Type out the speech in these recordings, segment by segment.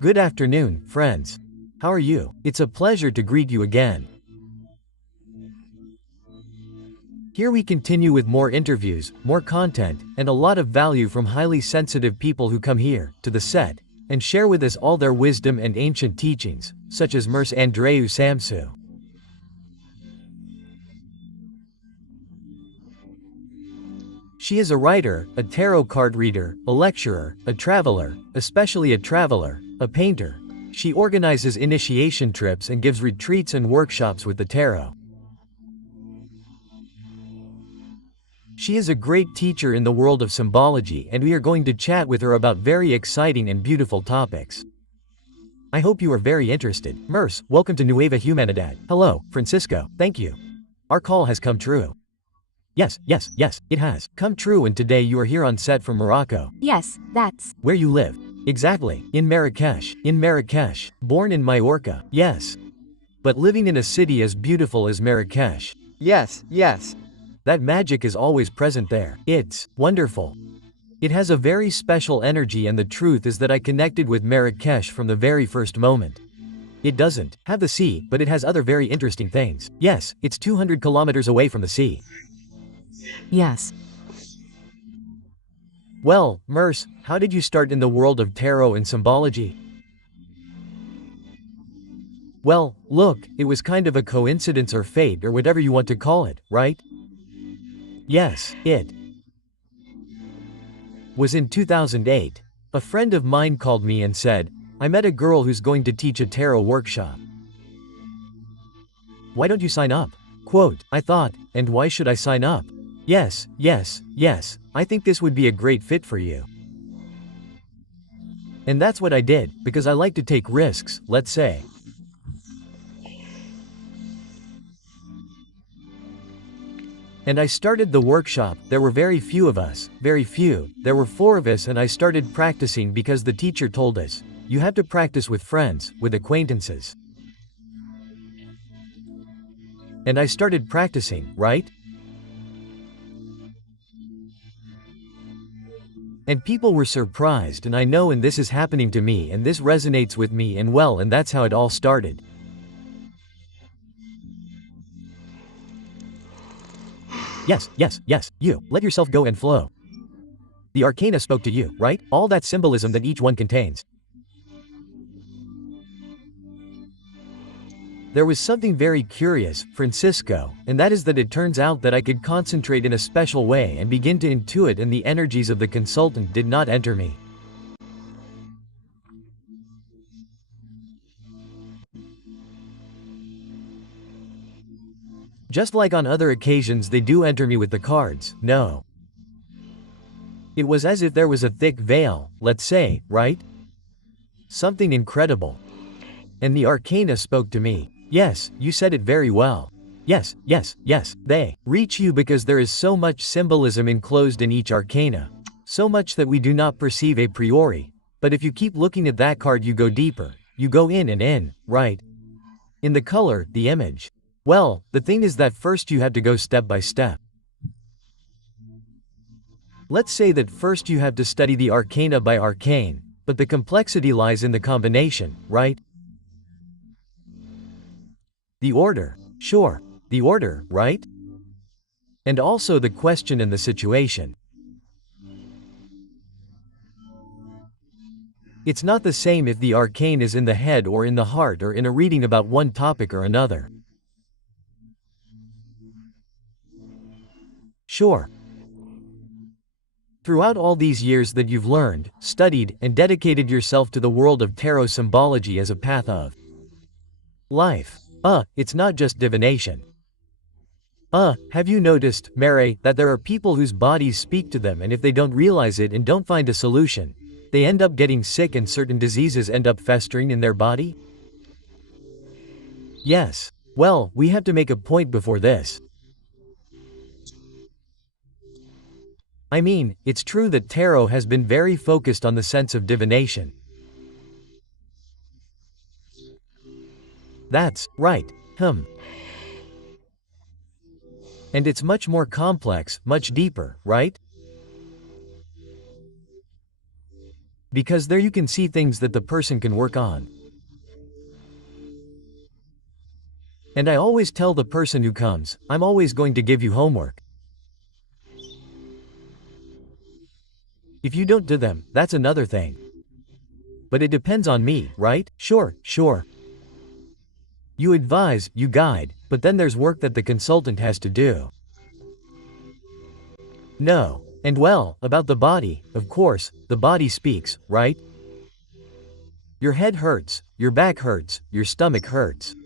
Good afternoon, friends. How are you? It's a pleasure to greet you again. Here we continue with more interviews, more content, and a lot of value from highly sensitive people who come here, to the set, and share with us all their wisdom and ancient teachings, such as Ms. Andreu Samsu. She is a writer, a tarot card reader, a lecturer, a traveler, especially a traveler, a painter. She organizes initiation trips and gives retreats and workshops with the tarot. She is a great teacher in the world of symbology, and we are going to chat with her about very exciting and beautiful topics. I hope you are very interested. Ms. Welcome to Nueva Humanidad. Hello, Francisco, thank you. Our call has come true. Yes, it has come true, and today you are here on set from Morocco. Yes, that's Where you live. Exactly, in Marrakesh. Born in Majorca, yes. But living in a city as beautiful as Marrakesh. Yes. That magic is always present there. It's wonderful. It has a very special energy, and the truth is that I connected with Marrakesh from the very first moment. It doesn't have the sea, but it has other very interesting things. Yes, it's 200 kilometers away from the sea. yes. Well, Ms., how did you start in the world of tarot and symbology? Well, look, it was kind of a coincidence or fate or whatever you want to call it, right? Yes, it was in 2008. A friend of mine called me and said, I met a girl who's going to teach a tarot workshop. Why don't you sign up? Quote, I thought, and why should I sign up? Yes, I think this would be a great fit for you. And that's what I did, because I like to take risks, let's say. And I started the workshop. There were very few of us, there were 4 of us, and I started practicing because the teacher told us, you have to practice with friends, with acquaintances. And I started practicing, right? And people were surprised, and I know, and this is happening to me, and this resonates with me, and well, and that's how it all started. Yes, you, let yourself go and flow. The arcana spoke to you, right? All that symbolism that each one contains. There was something very curious, Francisco, and that is that it turns out that I could concentrate in a special way and begin to intuit, and the energies of the consultant did not enter me. Just like on other occasions they do enter me with the cards, no. It was as if there was a thick veil, let's say, right? Something incredible. And the arcana spoke to me. Yes, you said it very well. Yes, they reach you because there is so much symbolism enclosed in each arcana. So much that we do not perceive a priori. But if you keep looking at that card, you go deeper. You go in and in, right? In the color, the image. Well, the thing is that first you have to go step by step. Let's say that first you have to study the arcana by arcane, but the complexity lies in the combination, right? The order, sure, the order, right? And also the question and the situation. It's not the same if the arcane is in the head or in the heart or in a reading about one topic or another. Sure. Throughout all these years that you've learned, studied, and dedicated yourself to the world of tarot symbology as a path of life. It's not just divination. Have you noticed, Mary, that there are people whose bodies speak to them, and if they don't realize it and don't find a solution, they end up getting sick and certain diseases end up festering in their body? Yes. Well, we have to make a point before this. I mean, it's true that tarot has been very focused on the sense of divination. That's right. And it's much more complex, much deeper, right? Because there you can see things that the person can work on. And I always tell the person who comes, I'm always going to give you homework. If you don't do them, that's another thing. But it depends on me, right? Sure. You advise, you guide, but then there's work that the consultant has to do. No. And well, about the body, of course, the body speaks, right? Your head hurts, your back hurts, your stomach hurts.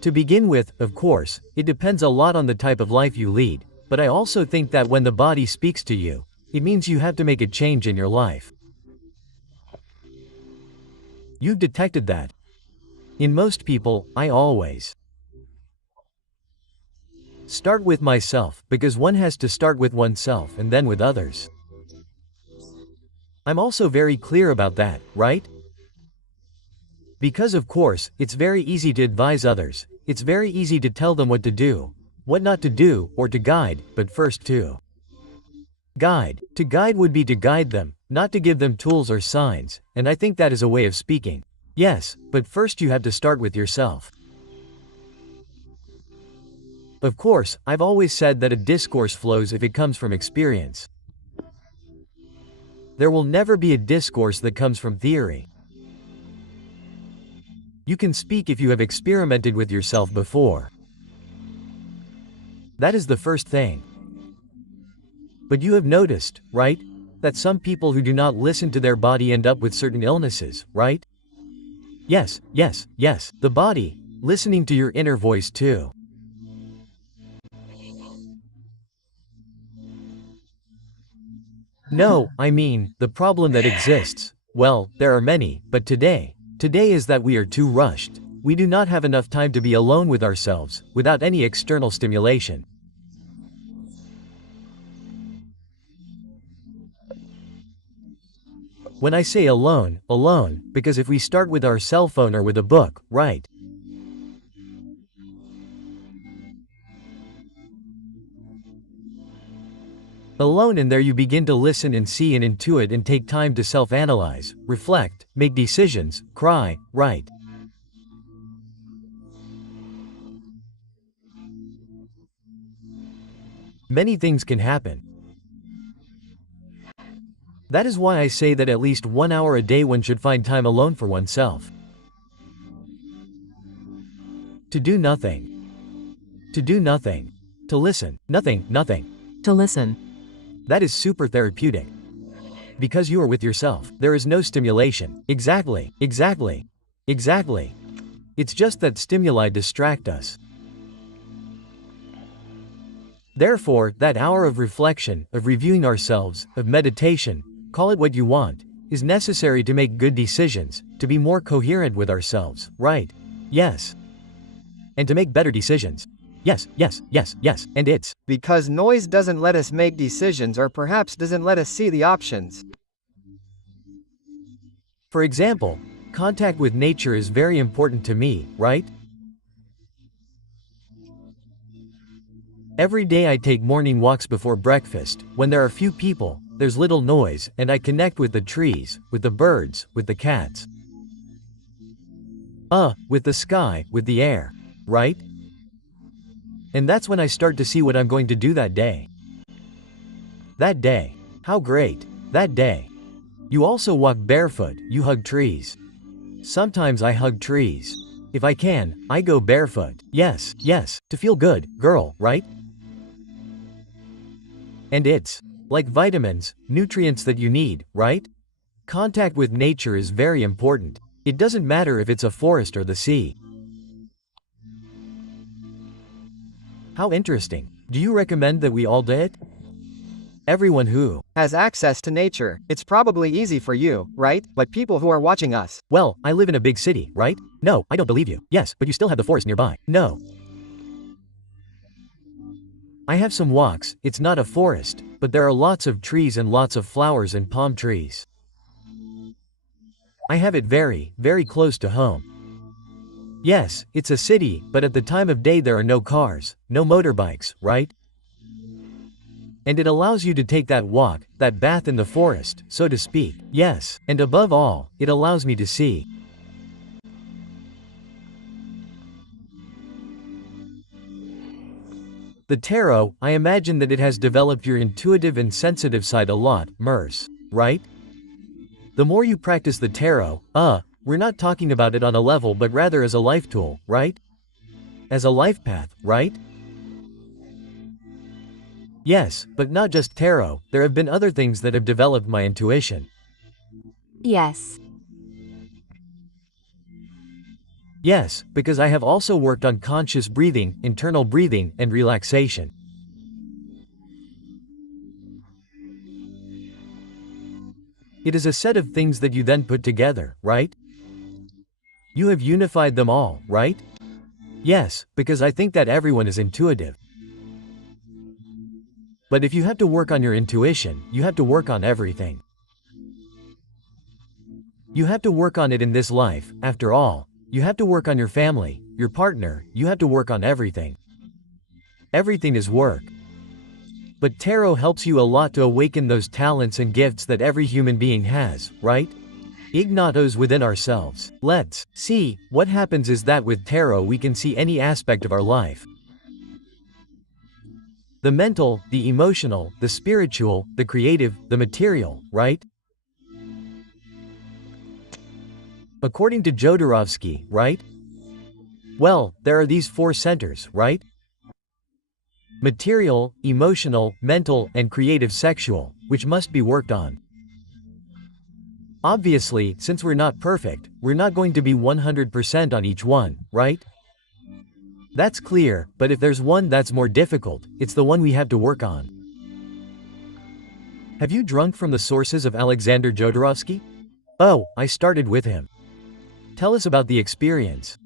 To begin with, of course, it depends a lot on the type of life you lead, but I also think that when the body speaks to you, it means you have to make a change in your life. You've detected that. In most people, I always start with myself, because one has to start with oneself and then with others. I'm also very clear about that, right? Because of course, it's very easy to advise others, it's very easy to tell them what to do, what not to do, or to guide, but first to guide. To guide would be to guide them, not to give them tools or signs, and I think that is a way of speaking. Yes, but first you have to start with yourself. Of course, I've always said that a discourse flows if it comes from experience. There will never be a discourse that comes from theory. You can speak if you have experimented with yourself before. That is the first thing. But you have noticed, right, that some people who do not listen to their body end up with certain illnesses, right? Yes, the body, listening to your inner voice too. No, I mean, the problem that exists, well, there are many, but today is that we are too rushed. We do not have enough time to be alone with ourselves, without any external stimulation. When I say alone, because if we start with our cell phone or with a book, right? Alone, and there you begin to listen and see and intuit and take time to self-analyze, reflect, make decisions, cry, right? Many things can happen. That is why I say that at least 1 hour a day one should find time alone for oneself. To do nothing. To do nothing. To listen. Nothing. To listen. That is super therapeutic. Because you are with yourself, there is no stimulation. Exactly. It's just that stimuli distract us. Therefore, that hour of reflection, of reviewing ourselves, of meditation, call it what you want, is necessary to make good decisions, to be more coherent with ourselves, right? Yes. And to make better decisions. Yes, and it's because noise doesn't let us make decisions, or perhaps doesn't let us see the options. For example, contact with nature is very important to me, right? Every day I take morning walks before breakfast, when there are few people, there's little noise, and I connect with the trees, with the birds, with the cats. With the sky, with the air, right? And that's when I start to see what I'm going to do that day. That day. How great. That day. You also walk barefoot, you hug trees. Sometimes I hug trees. If I can, I go barefoot. Yes, to feel good, girl, right? And it's like vitamins, nutrients that you need, right? Contact with nature is very important. It doesn't matter if it's a forest or the sea. How interesting. Do you recommend that we all do it? Everyone who has access to nature, it's probably easy for you, right? But people who are watching us. Well, I live in a big city, right? No, I don't believe you. Yes, but you still have the forest nearby. No. I have some walks, it's not a forest, but there are lots of trees and lots of flowers and palm trees. I have it very, very close to home. Yes, it's a city, but at the time of day there are no cars, no motorbikes, right? And it allows you to take that walk, that bath in the forest, so to speak. Yes, and above all, it allows me to see. The tarot, I imagine that it has developed your intuitive and sensitive side a lot, Merce, right? The more you practice the tarot, we're not talking about it on a level but rather as a life tool, right? As a life path, right? Yes, but not just tarot, there have been other things that have developed my intuition. Yes. Yes, because I have also worked on conscious breathing, internal breathing, and relaxation. It is a set of things that you then put together, right? You have unified them all, right? Yes, because I think that everyone is intuitive. But if you have to work on your intuition, you have to work on everything. You have to work on it in this life, after all. You have to work on your family, your partner, you have to work on everything. Everything is work. But tarot helps you a lot to awaken those talents and gifts that every human being has, right? Ignatos within ourselves. Let's see, what happens is that with tarot we can see any aspect of our life. The mental, the emotional, the spiritual, the creative, the material, right? According to Jodorowsky, right? Well, there are these 4 centers, right? Material, emotional, mental, and creative sexual, which must be worked on. Obviously, since we're not perfect, we're not going to be 100% on each one, right? That's clear, but if there's one that's more difficult, it's the one we have to work on. Have you drunk from the sources of Alexander Jodorowsky? Oh, I started with him. Tell us about the experience.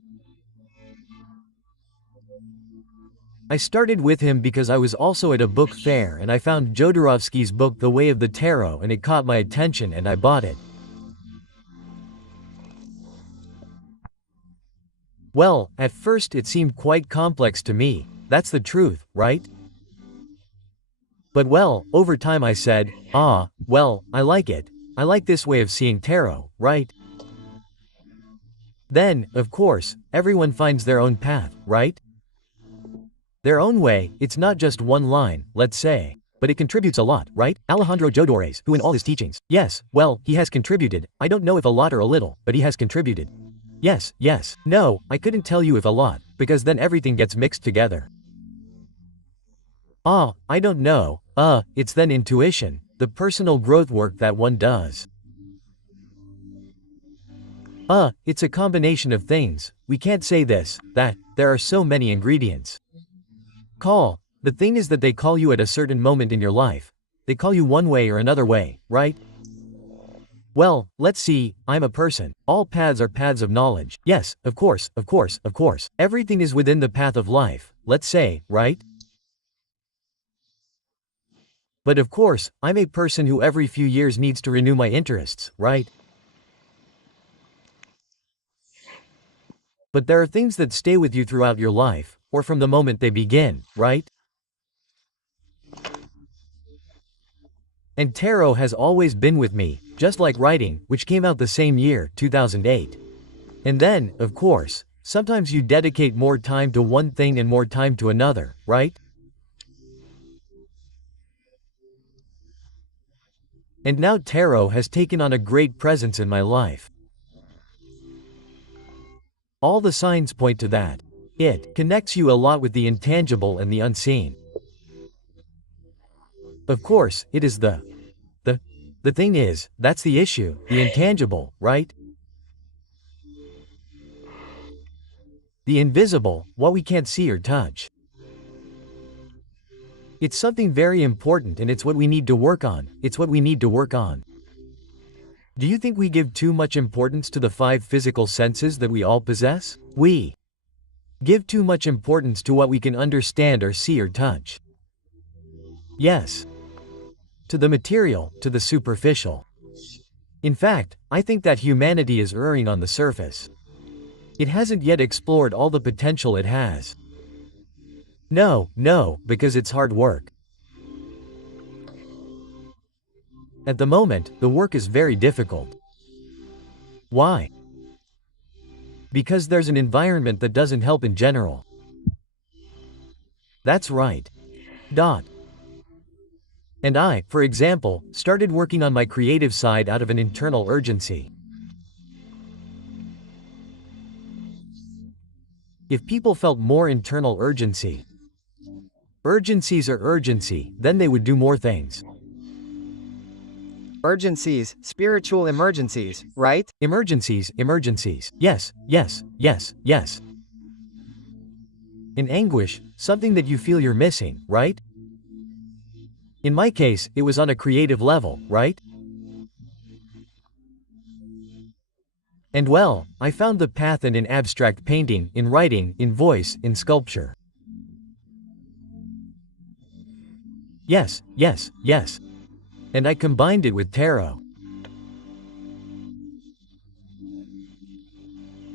I started with him because I was also at a book fair and I found Jodorowsky's book The Way of the Tarot and it caught my attention and I bought it. Well, at first it seemed quite complex to me, that's the truth, right? But well, over time I said, well, I like it. I like this way of seeing tarot, right? Then, of course, everyone finds their own path, right? Their own way, it's not just one line, let's say. But it contributes a lot, right? Alejandro Jodorowsky, who in all his teachings, yes, well, he has contributed, I don't know if a lot or a little, but he has contributed. Yes, no, I couldn't tell you if a lot, because then everything gets mixed together. I don't know, it's then intuition, the personal growth work that one does. It's a combination of things, we can't say this, that, there are so many ingredients. The thing is that they call you at a certain moment in your life. They call you one way or another way, right? Well, let's see, I'm a person. All paths are paths of knowledge. Yes, of course. Everything is within the path of life, let's say, right? But of course, I'm a person who every few years needs to renew my interests, right? But there are things that stay with you throughout your life, or from the moment they begin, right? And tarot has always been with me, just like writing, which came out the same year, 2008. And then, of course, sometimes you dedicate more time to one thing and more time to another, right? And now tarot has taken on a great presence in my life. All the signs point to that. It connects you a lot with the intangible and the unseen. Of course, it is the thing is, that's the issue, the intangible, right? The invisible, what we can't see or touch. It's something very important and it's what we need to work on, Do you think we give too much importance to the 5 physical senses that we all possess? We give too much importance to what we can understand or see or touch. Yes. To the material, to the superficial. In fact, I think that humanity is erring on the surface. It hasn't yet explored all the potential it has. No, because it's hard work. At the moment, the work is very difficult. Why? Because there's an environment that doesn't help in general. That's right. Dot. And I, for example, started working on my creative side out of an internal urgency. If people felt more internal urgency, urgencies are urgency, then they would do more things. Urgencies, spiritual emergencies, right? Emergencies, emergencies. Yes, yes, yes, yes. In anguish, something that you feel you're missing, right? In my case, it was on a creative level, right? And well, I found the path in abstract painting, in writing, in voice, in sculpture. Yes, yes, yes. And I combined it with tarot.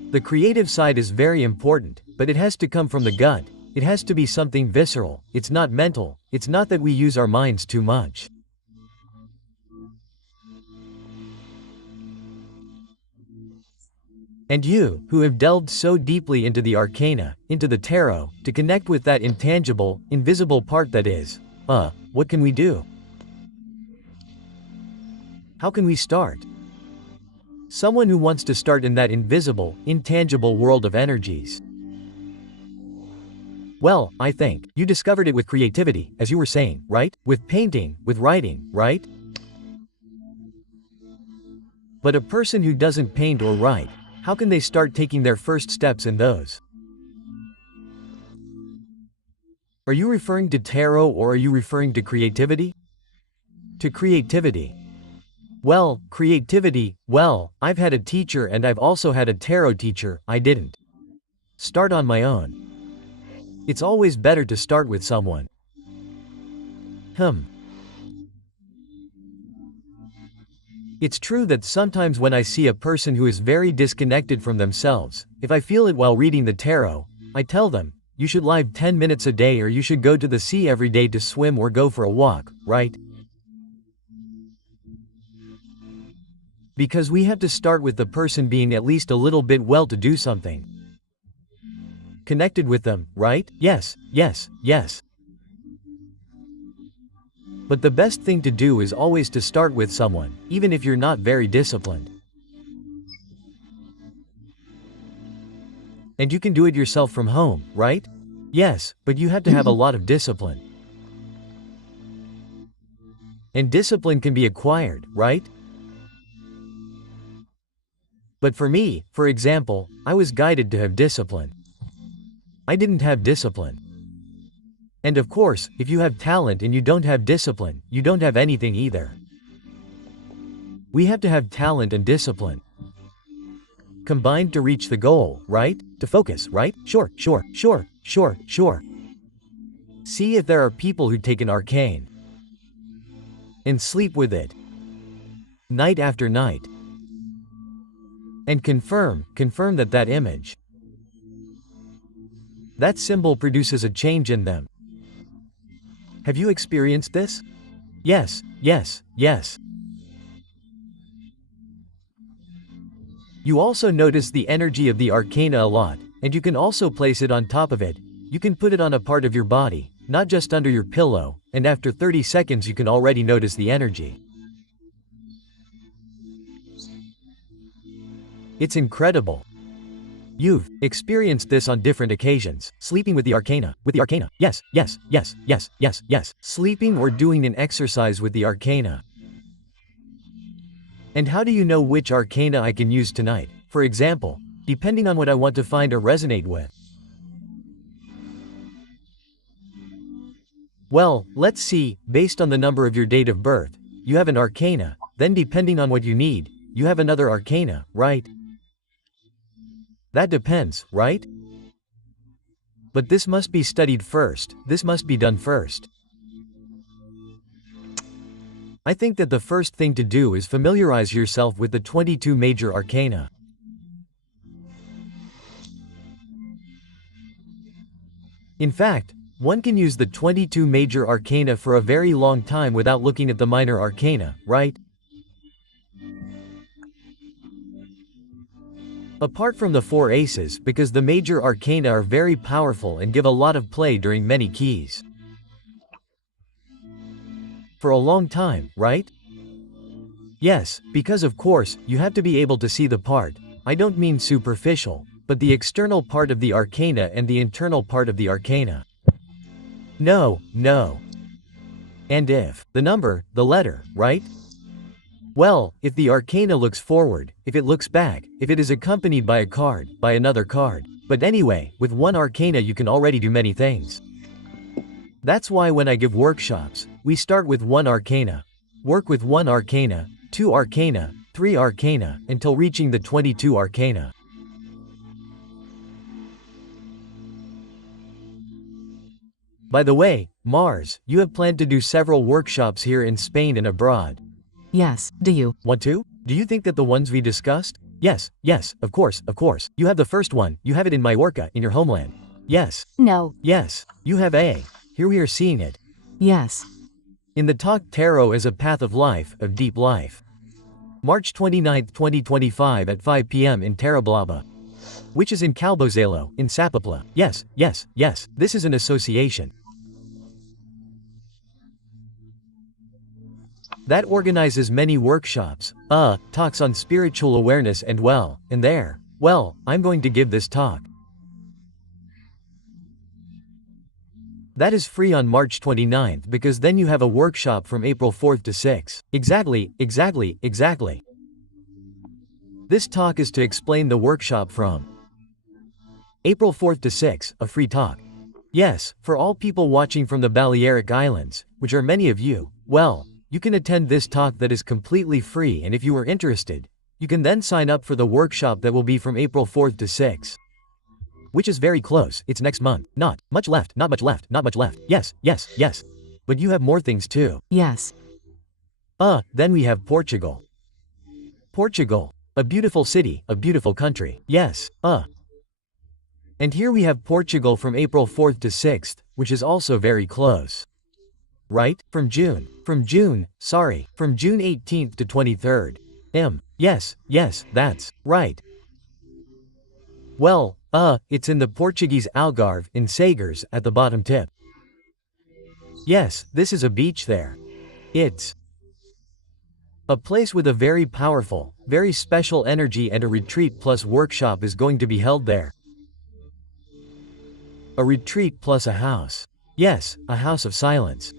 The creative side is very important, but it has to come from the gut. It has to be something visceral. It's not mental. It's not that we use our minds too much. And you, who have delved so deeply into the arcana, into the tarot, to connect with that intangible, invisible part that is, what can we do? How can we start? Someone who wants to start in that invisible, intangible world of energies. Well, I think, you discovered it with creativity, as you were saying, right? With painting, with writing, right? But a person who doesn't paint or write, how can they start taking their first steps in those? Are you referring to tarot or are you referring to creativity? To creativity. Well, creativity, well, I've had a teacher and I've also had a tarot teacher. I didn't start on my own. It's always better to start with someone. It's true that sometimes when I see a person who is very disconnected from themselves, if I feel it while reading the tarot, I tell them, you should live 10 minutes a day or you should go to the sea every day to swim or go for a walk, right? Because we have to start with the person being at least a little bit well to do something. Connected with them, right? Yes, yes, yes. But the best thing to do is always to start with someone, even if you're not very disciplined. And you can do it yourself from home, right? Yes, but you have to have a lot of discipline. And discipline can be acquired, right? But for me, for example, I was guided to have discipline. I didn't have discipline. And of course, if you have talent and you don't have discipline, you don't have anything either. We have to have talent and discipline combined to reach the goal, right? To focus, right? Sure, sure, sure, sure, sure. See if there are people who take an arcane and sleep with it night after night. And confirm that that image, that symbol produces a change in them. Have you experienced this? Yes, yes, yes. You also notice the energy of the arcana a lot, and you can also place it on top of it. You can put it on a part of your body, not just under your pillow, and after 30 seconds you can already notice the energy. It's incredible. You've experienced this on different occasions, sleeping with the arcana, yes, yes, yes, yes, yes, yes, sleeping or doing an exercise with the arcana. And how do you know which arcana I can use tonight, for example, depending on what I want to find or resonate with? Well, let's see, based on the number of your date of birth, you have an arcana, then depending on what you need, you have another arcana, right? That depends, right? But this must be studied first, this must be done first. I think that the first thing to do is familiarize yourself with the 22 major arcana. In fact, One can use the 22 major arcana for a very long time without looking at the minor arcana, right? Apart from the 4 aces, because the major arcana are very powerful and give a lot of play during many keys. For a long time, right? Yes, because of course, you have to be able to see the part, I don't mean superficial, but the external part of the arcana and the internal part of the arcana. No. And if, the number, the letter, right? Well, if the arcana looks forward, if it looks back, if it is accompanied by a card, by another card. But anyway, with one arcana you can already do many things. That's why when I give workshops, we start with one arcana, work with one arcana, 2 arcana, 3 arcana, until reaching the 22 arcana. By the way, Mars, you have planned to do several workshops here in Spain and abroad. Yes, do you? Want to? Do you think that the ones we discussed? Yes, of course. You have the first one, you have it in Mallorca, in your homeland. Yes. No. Yes, you have A. Here we are seeing it. Yes. In the talk Tarot as a Path of Life, of Deep Life. March 29, 2025 at 5 p.m. in Tarablaba. Which is in Calbozelo, in Sapapla. Yes, this is an association that organizes many workshops, talks on spiritual awareness and I'm going to give this talk. That is free on March 29th because then you have a workshop from April 4th to 6th. Exactly. This talk is to explain the workshop from April 4th to 6th, a free talk. Yes, for all people watching from the Balearic Islands, which are many of you, you can attend this talk that is completely free, and if you are interested, you can then sign up for the workshop that will be from April 4th to 6th. Which is very close, it's next month. Not much left. Yes. But you have more things too. Yes. Then we have Portugal. Portugal. A beautiful city, a beautiful country. Yes, And here we have Portugal from April 4th to 6th, which is also very close. Right? From June 18th to 23rd. Yes, that's right. Well, it's in the Portuguese Algarve, in Sagres, at the bottom tip. Yes, this is a beach there. It's a place with a very powerful, very special energy, and a retreat plus workshop is going to be held there. A retreat plus a house. Yes, a house of silence.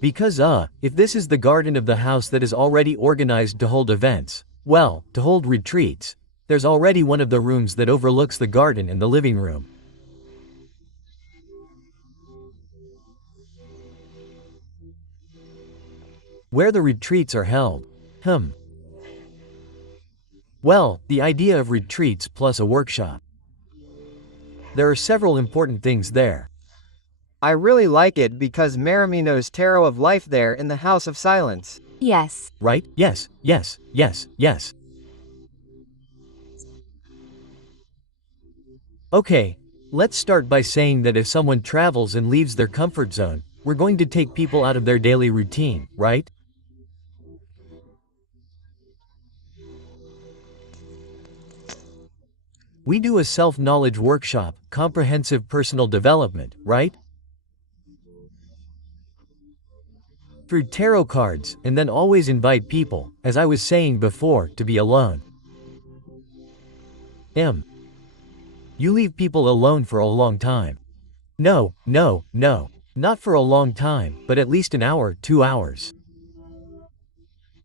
Because if this is the garden of the house that is already organized to hold events, to hold retreats, there's already one of the rooms that overlooks the garden and the living room. Where the retreats are held. Well, the idea of retreats plus a workshop. There are several important things there. I really like it because Marami knows Tarot of Life there in the House of Silence. Yes. Right? Yes. Okay, let's start by saying that if someone travels and leaves their comfort zone, we're going to take people out of their daily routine, right? We do a self-knowledge workshop, comprehensive personal development, right? Through tarot cards, and then always invite people, as I was saying before, to be alone. You leave people alone for a long time. No, not for a long time, but at least an hour, 2 hours.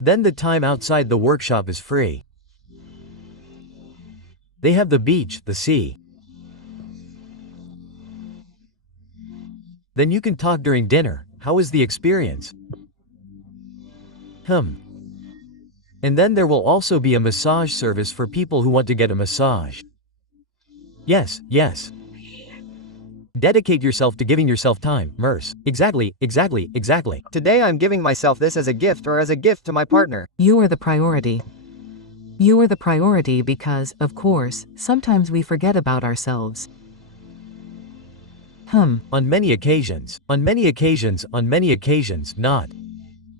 Then the time outside the workshop is free. They have the beach, the sea. Then you can talk during dinner. How is the experience? And then there will also be a massage service for people who want to get a massage. Yes. Dedicate yourself to giving yourself time, Merce. Exactly. Today I'm giving myself this as a gift or as a gift to my partner. You are the priority. You are the priority because, of course, sometimes we forget about ourselves. On many occasions, not.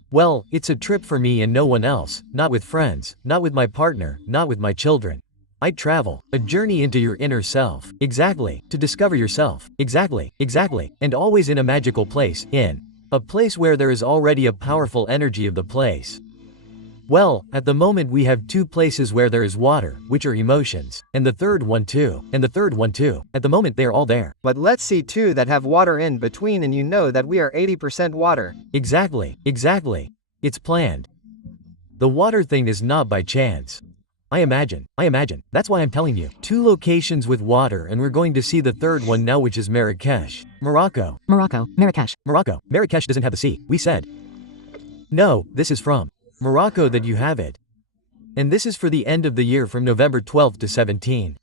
Well, it's a trip for me and no one else, not with friends, not with my partner, not with my children. I travel, a journey into your inner self. Exactly, to discover yourself. Exactly, and always in a magical place, in a place where there is already a powerful energy of the place. Well, at the moment we have two places where there is water, which are emotions, and the third one too. At the moment they are all there. But let's see two that have water in between and you know that we are 80% water. Exactly. It's planned. The water thing is not by chance. I imagine. That's why I'm telling you. Two locations with water and we're going to see the third one now, which is Marrakesh, Morocco. Marrakesh. Marrakesh doesn't have the sea, we said. No, this is from Morocco that you have it. And this is for the end of the year from November 12 to 17.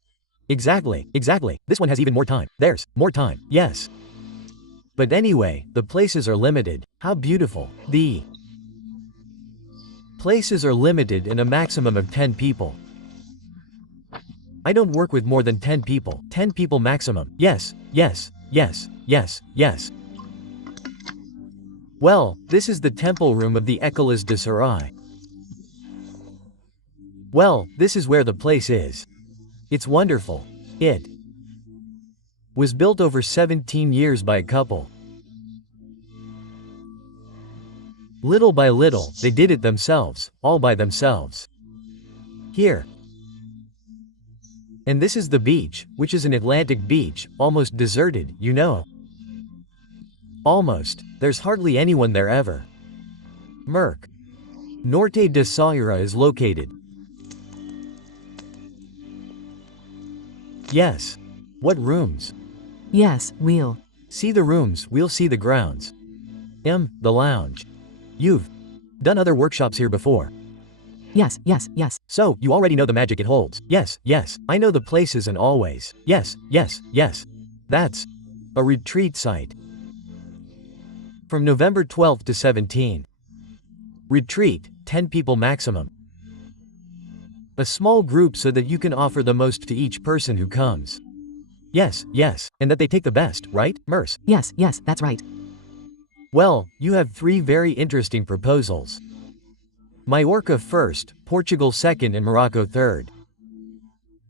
Exactly. This one has even more time. There's more time, yes. But anyway, the places are limited. How beautiful. The places are limited in a maximum of 10 people. I don't work with more than 10 people. 10 people maximum. Yes. Well, this is the temple room of the Écoles de Sarai. Well, this is where the place is. It's wonderful. It was built over 17 years by a couple. Little by little, they did it themselves, all by themselves. Here. And this is the beach, which is an Atlantic beach, almost deserted, you know. Almost. There's hardly anyone there ever. Merc. Norte de Saira is located. Yes. What rooms? Yes, we'll see the rooms, we'll see the grounds. The lounge. You've done other workshops here before. Yes. So, you already know the magic it holds. Yes, I know the places and always. Yes. That's a retreat site. From November 12 to 17. Retreat, 10 people maximum. A small group so that you can offer the most to each person who comes. Yes, and that they take the best, right, Merce? Yes, that's right. Well, you have 3 very interesting proposals. Majorca first, Portugal second and Morocco third.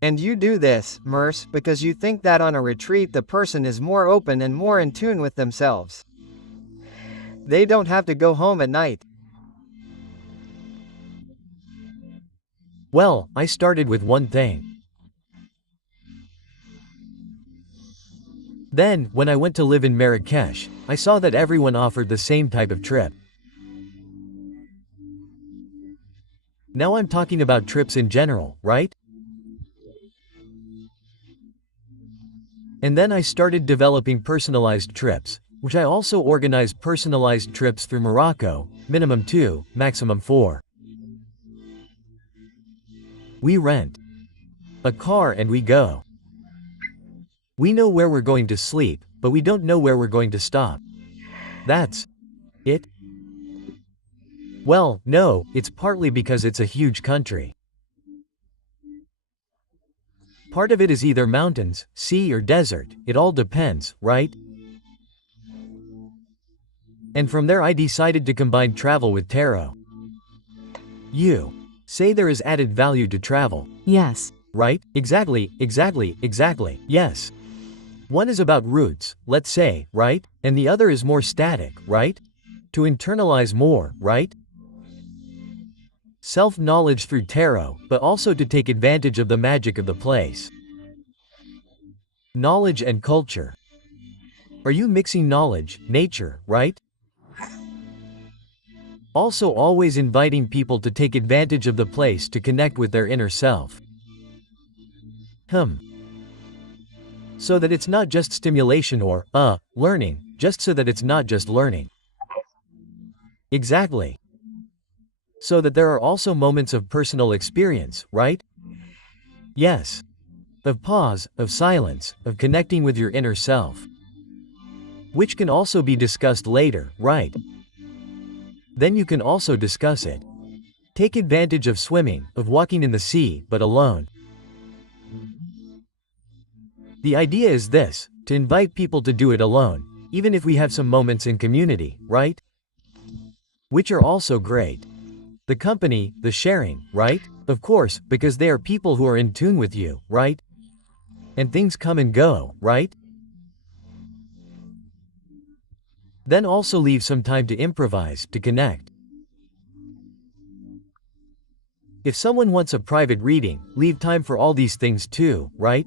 And you do this, Merce, because you think that on a retreat the person is more open and more in tune with themselves. They don't have to go home at night. Well, I started with one thing. Then, when I went to live in Marrakesh, I saw that everyone offered the same type of trip. Now I'm talking about trips in general, right? And then I started developing personalized trips, which I also organize personalized trips through Morocco, minimum 2, maximum 4. We rent a car and we go. We know where we're going to sleep, but we don't know where we're going to stop. That's it? Well, no, it's partly because it's a huge country. Part of it is either mountains, sea or desert, it all depends, right? And from there I decided to combine travel with tarot. You say there is added value to travel. Yes. Right? Exactly, yes. One is about roots, let's say, right? And the other is more static, right? To internalize more, right? Self-knowledge through tarot, but also to take advantage of the magic of the place. Knowledge and culture. Are you mixing knowledge, nature, right? Also always inviting people to take advantage of the place to connect with their inner self. So that it's not just stimulation or, learning, just so that it's not just learning. Exactly. So that there are also moments of personal experience, right? Yes. Of pause, of silence, of connecting with your inner self. Which can also be discussed later, right? Then you can also discuss it. Take advantage of swimming, of walking in the sea, but alone. The idea is this, to invite people to do it alone, even if we have some moments in community, right? Which are also great. The company, the sharing, right? Of course, because they are people who are in tune with you, right? And things come and go, right? Then also leave some time to improvise, to connect. If someone wants a private reading, leave time for all these things too, right?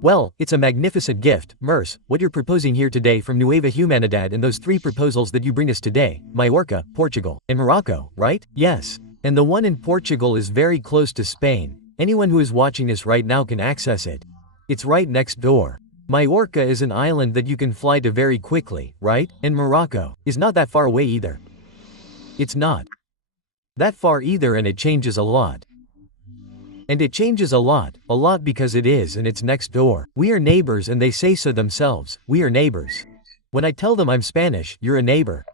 Well, it's a magnificent gift, Merce, what you're proposing here today from Nueva Humanidad and those 3 proposals that you bring us today, Majorca, Portugal, and Morocco, right? Yes. And the one in Portugal is very close to Spain. Anyone who is watching this right now can access it. It's right next door. Majorca is an island that you can fly to very quickly, right? And Morocco is not that far away either. It's not that far either, and it changes a lot. And it changes a lot because it is and it's next door. We are neighbors and they say so themselves, we are neighbors. When I tell them I'm Spanish, you're a neighbor,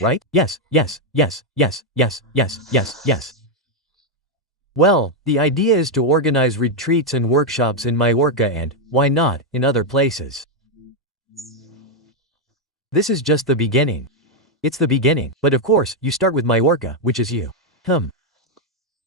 right? Yes, yes, yes, yes, yes, yes, yes, yes. Well, the idea is to organize retreats and workshops in Majorca and, why not, in other places. This is just the beginning. It's the beginning, but of course, you start with Majorca, which is you.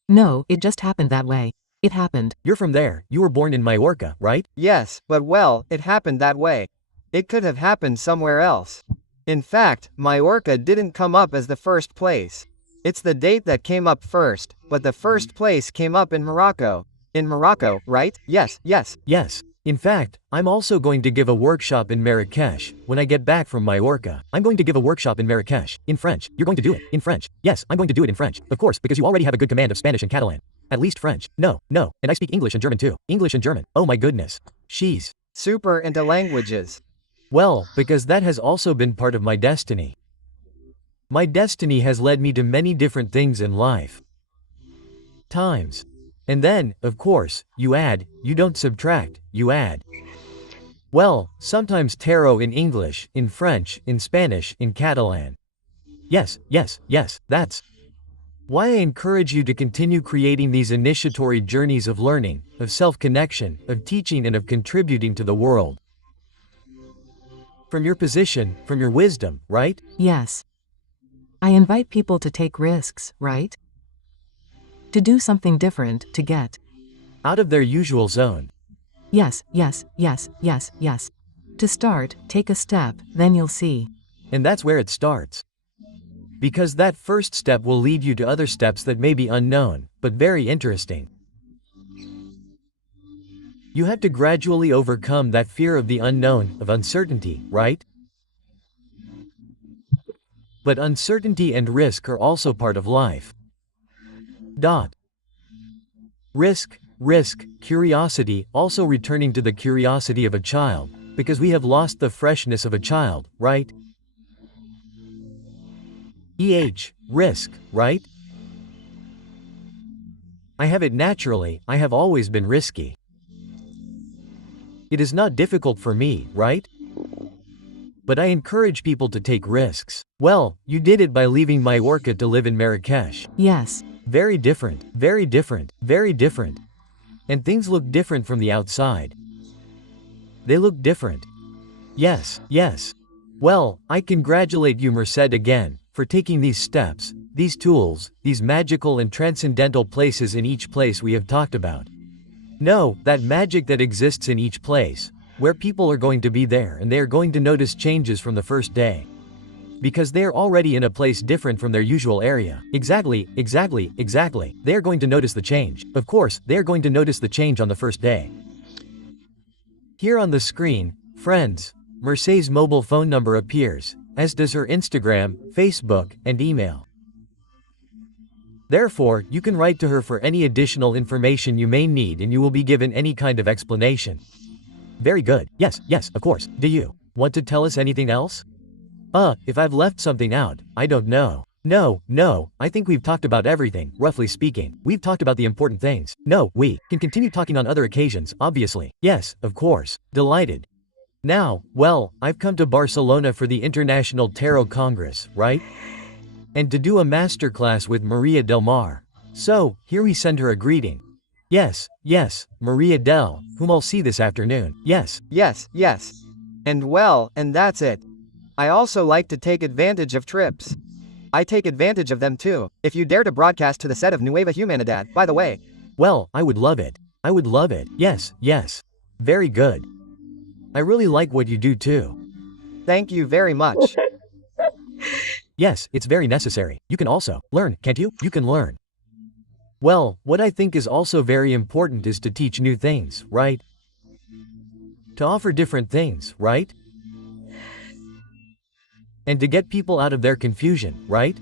No, it just happened that way. It happened. You're from there, you were born in Majorca, right? Yes, but well, it happened that way. It could have happened somewhere else. In fact, Majorca didn't come up as the first place. It's the date that came up first, but the first place came up in Morocco. In Morocco, right? Yes, yes. Yes. In fact, I'm also going to give a workshop in Marrakesh, when I get back from Majorca. I'm going to give a workshop in Marrakesh, in French. You're going to do it, in French. Yes, I'm going to do it in French. Of course, because you already have a good command of Spanish and Catalan. At least French. No, and I speak English and German too. English and German. Oh my goodness. She's super into languages. Well, because that has also been part of my destiny. My destiny has led me to many different things in life. Times. And then, of course, you add, you don't subtract, you add. Well, sometimes tarot in English, in French, in Spanish, in Catalan. Yes, that's why I encourage you to continue creating these initiatory journeys of learning, of self-connection, of teaching and of contributing to the world. From your position, from your wisdom, right? Yes. I invite people to take risks, right? To do something different, to get out of their usual zone. Yes. To start, take a step, then you'll see. And that's where it starts. Because that first step will lead you to other steps that may be unknown, but very interesting. You have to gradually overcome that fear of the unknown, of uncertainty, right? But uncertainty and risk are also part of life. Risk, curiosity, also returning to the curiosity of a child, because we have lost the freshness of a child, right? Risk, right? I have it naturally, I have always been risky. It is not difficult for me, right? But I encourage people to take risks. Well, you did it by leaving Majorca to live in Marrakesh. Yes. Very different. And things look different from the outside. They look different. Yes. Well, I congratulate you, Merced, again, for taking these steps, these tools, these magical and transcendental places in each place we have talked about. Know that magic that exists in each place, where people are going to be there and they are going to notice changes from the first day. Because they are already in a place different from their usual area. Exactly. They are going to notice the change. Of course, they are going to notice the change on the first day. Here on the screen, friends, Merce's mobile phone number appears, as does her Instagram, Facebook, and email. Therefore, you can write to her for any additional information you may need and you will be given any kind of explanation. Very good. Yes, of course. Do you want to tell us anything else? If I've left something out, I don't know. No, I think we've talked about everything, roughly speaking. We've talked about the important things. No, we can continue talking on other occasions, obviously. Yes, of course. Delighted. Now, well, I've come to Barcelona for the International Tarot Congress, right? and to do a masterclass with Maria Del Mar. So, here we send her a greeting. Yes, yes, Maria Del, whom I'll see this afternoon. Yes. Yes, yes. And well, and that's it. I also like to take advantage of trips. I take advantage of them too. If you dare to broadcast to the set of Nueva Humanidad, by the way. Well, I would love it. I would love it. Yes, yes. Very good. I really like what you do too. Thank you very much. Yes, it's very necessary. You can also learn, can't you? You can learn. Well, what I think is also very important is to teach new things, right? To offer different things, right? And to get people out of their confusion, right?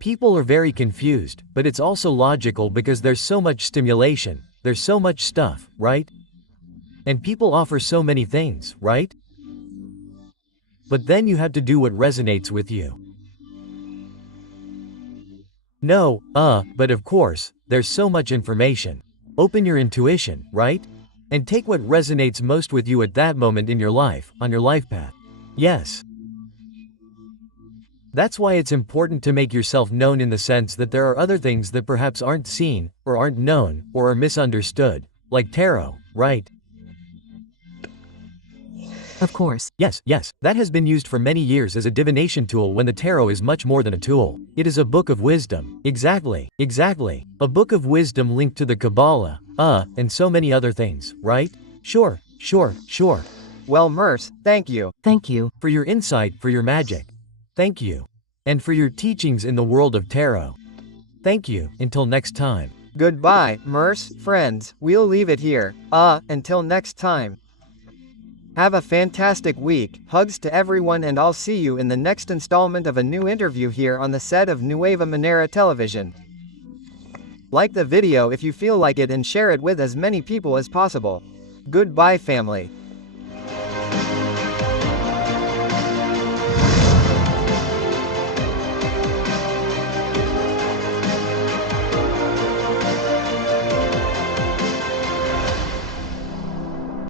People are very confused, but it's also logical because there's so much stimulation, there's so much stuff, right? And people offer so many things, right? But then you have to do what resonates with you. No, but of course, there's so much information. Open your intuition, right? And take what resonates most with you at that moment in your life, on your life path. Yes. That's why it's important to make yourself known in the sense that there are other things that perhaps aren't seen, or aren't known, or are misunderstood, like tarot, right? Of course. Yes, yes, that has been used for many years as a divination tool when the tarot is much more than a tool. It is a book of wisdom. Exactly, exactly. A book of wisdom linked to the Kabbalah, and so many other things, right? Sure, sure, sure. Well, Merce, thank you. Thank you. For your insight, for your magic. Thank you. And for your teachings in the world of tarot. Thank you, until next time. Goodbye, Merce, friends, we'll leave it here. Until next time. Have a fantastic week, hugs to everyone, and I'll see you in the next installment of a new interview here on the set of Nueva Manera Television. Like the video if you feel like it and share it with as many people as possible. Goodbye, family.